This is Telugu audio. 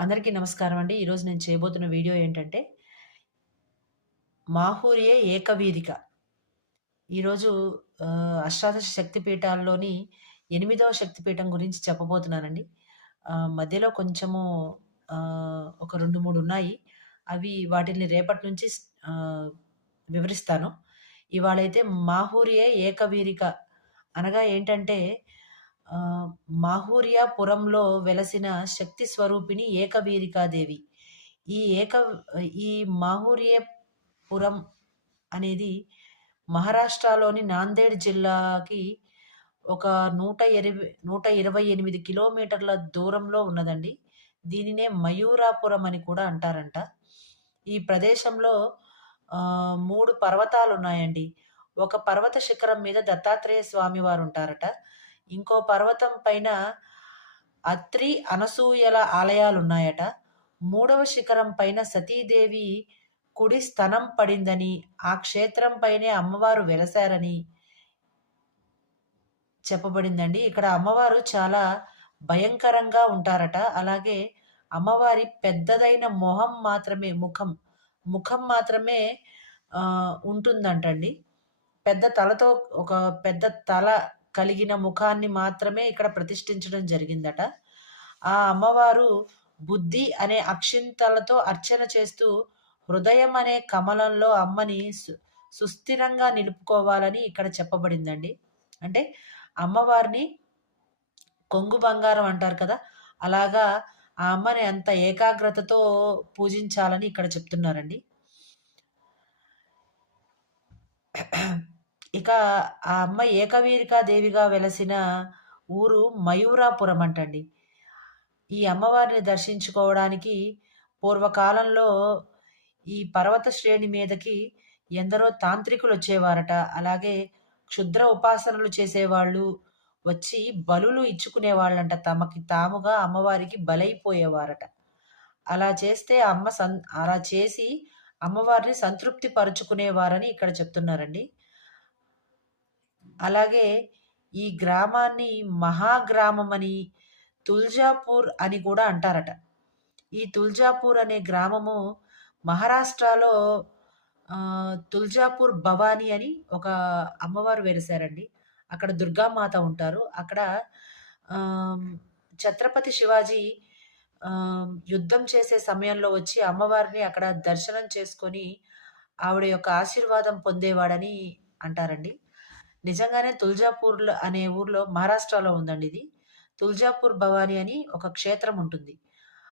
అందరికీ నమస్కారం అండి. ఈరోజు నేను చేయబోతున్న వీడియో ఏంటంటే, మాహూరియే ఏకవీరిక. ఈరోజు అష్టాదశ శక్తిపీఠాల్లోని 8వ శక్తిపీఠం గురించి చెప్పబోతున్నానండి. మధ్యలో కొంచెము ఒక 2, 3 ఉన్నాయి. వాటిల్ని రేపటి నుంచి ఆహ్, వివరిస్తాను. ఇవాళైతే మాహూరియే ఏకవీరిక అనగా ఏంటంటే, ఆహ్, మాహూర్యాపురంలో వెలసిన శక్తి స్వరూపిణి ఏకవీరికాదేవి. ఈ ఏక ఈ మాహూర్యపురం అనేది మహారాష్ట్రలోని నాందేడ్ జిల్లాకి ఒక 128 కిలోమీటర్ల దూరంలో ఉన్నదండి. దీనినే మయూరాపురం అని కూడా అంటారంట. ఈ ప్రదేశంలో 3 పర్వతాలున్నాయండి. ఒక పర్వత శిఖరం మీద దత్తాత్రేయ స్వామి వారుంటారట. ఇంకో పర్వతం పైన అత్రి, అనసూయల ఆలయాలున్నాయట. మూడవ శిఖరం పైన సతీదేవి కుడి స్తనం పడిందని, ఆ క్షేత్రం పైనే అమ్మవారు వెలసారని చెప్పబడిందండి. ఇక్కడ అమ్మవారు చాలా భయంకరంగా ఉంటారట. అలాగే అమ్మవారి పెద్దదైన ముఖం మాత్రమే ఉంటుందంటండి. పెద్ద తలతో ఒక పెద్ద తల కలిగిన ముఖాన్ని మాత్రమే ఇక్కడ ప్రతిష్ఠించడం జరిగిందట. ఆ అమ్మవారు బుద్ధి అనే అక్షింతలతో అర్చన చేస్తూ, హృదయం అనే కమలంలో అమ్మని సుస్థిరంగా నిలుపుకోవాలని ఇక్కడ చెప్పబడిందండి. అంటే అమ్మవారిని కొంగు బంగారం అంటారు కదా! అలాగా ఆ అమ్మని అంత ఏకాగ్రతతో పూజించాలని ఇక్కడ చెప్తున్నారండి. ఇక ఆ అమ్మ ఏకవీరికా దేవిగా వెలసిన ఊరు మయూరాపురం అంటండి. ఈ అమ్మవారిని దర్శించుకోవడానికి పూర్వకాలంలో ఈ పర్వత శ్రేణి మీదకి ఎందరో తాంత్రికులొచ్చేవారట. అలాగే క్షుద్ర ఉపాసనలు చేసేవాళ్ళు వచ్చి బలులు ఇచ్చుకునేవాళ్ళంట. తమకి తాముగా అమ్మవారికి బలైపోయేవారట. అలా చేసి అమ్మవారిని సంతృప్తి పరుచుకునేవారని ఇక్కడ చెప్తున్నారండి. అలాగే ఈ గ్రామాన్ని మహాగ్రామమని, తుల్జాపూర్ అని కూడా అంటారట. ఈ తుల్జాపూర్ అనే గ్రామము మహారాష్ట్రలో తుల్జాపూర్ భవాని అని ఒక అమ్మవారు వెలిసారండి. అక్కడ దుర్గామాత ఉంటారు. అక్కడ ఛత్రపతి శివాజీ యుద్ధం చేసే సమయంలో వచ్చి అమ్మవారిని అక్కడ దర్శనం చేసుకొని ఆవిడ యొక్క ఆశీర్వాదం పొందేవాడని అంటారండి. నిజంగానే తుల్జాపూర్ అనే ఊర్లో మహారాష్ట్రలో ఉందండి ఇది. తుల్జాపూర్ భవాని అని ఒక క్షేత్రం ఉంటుంది.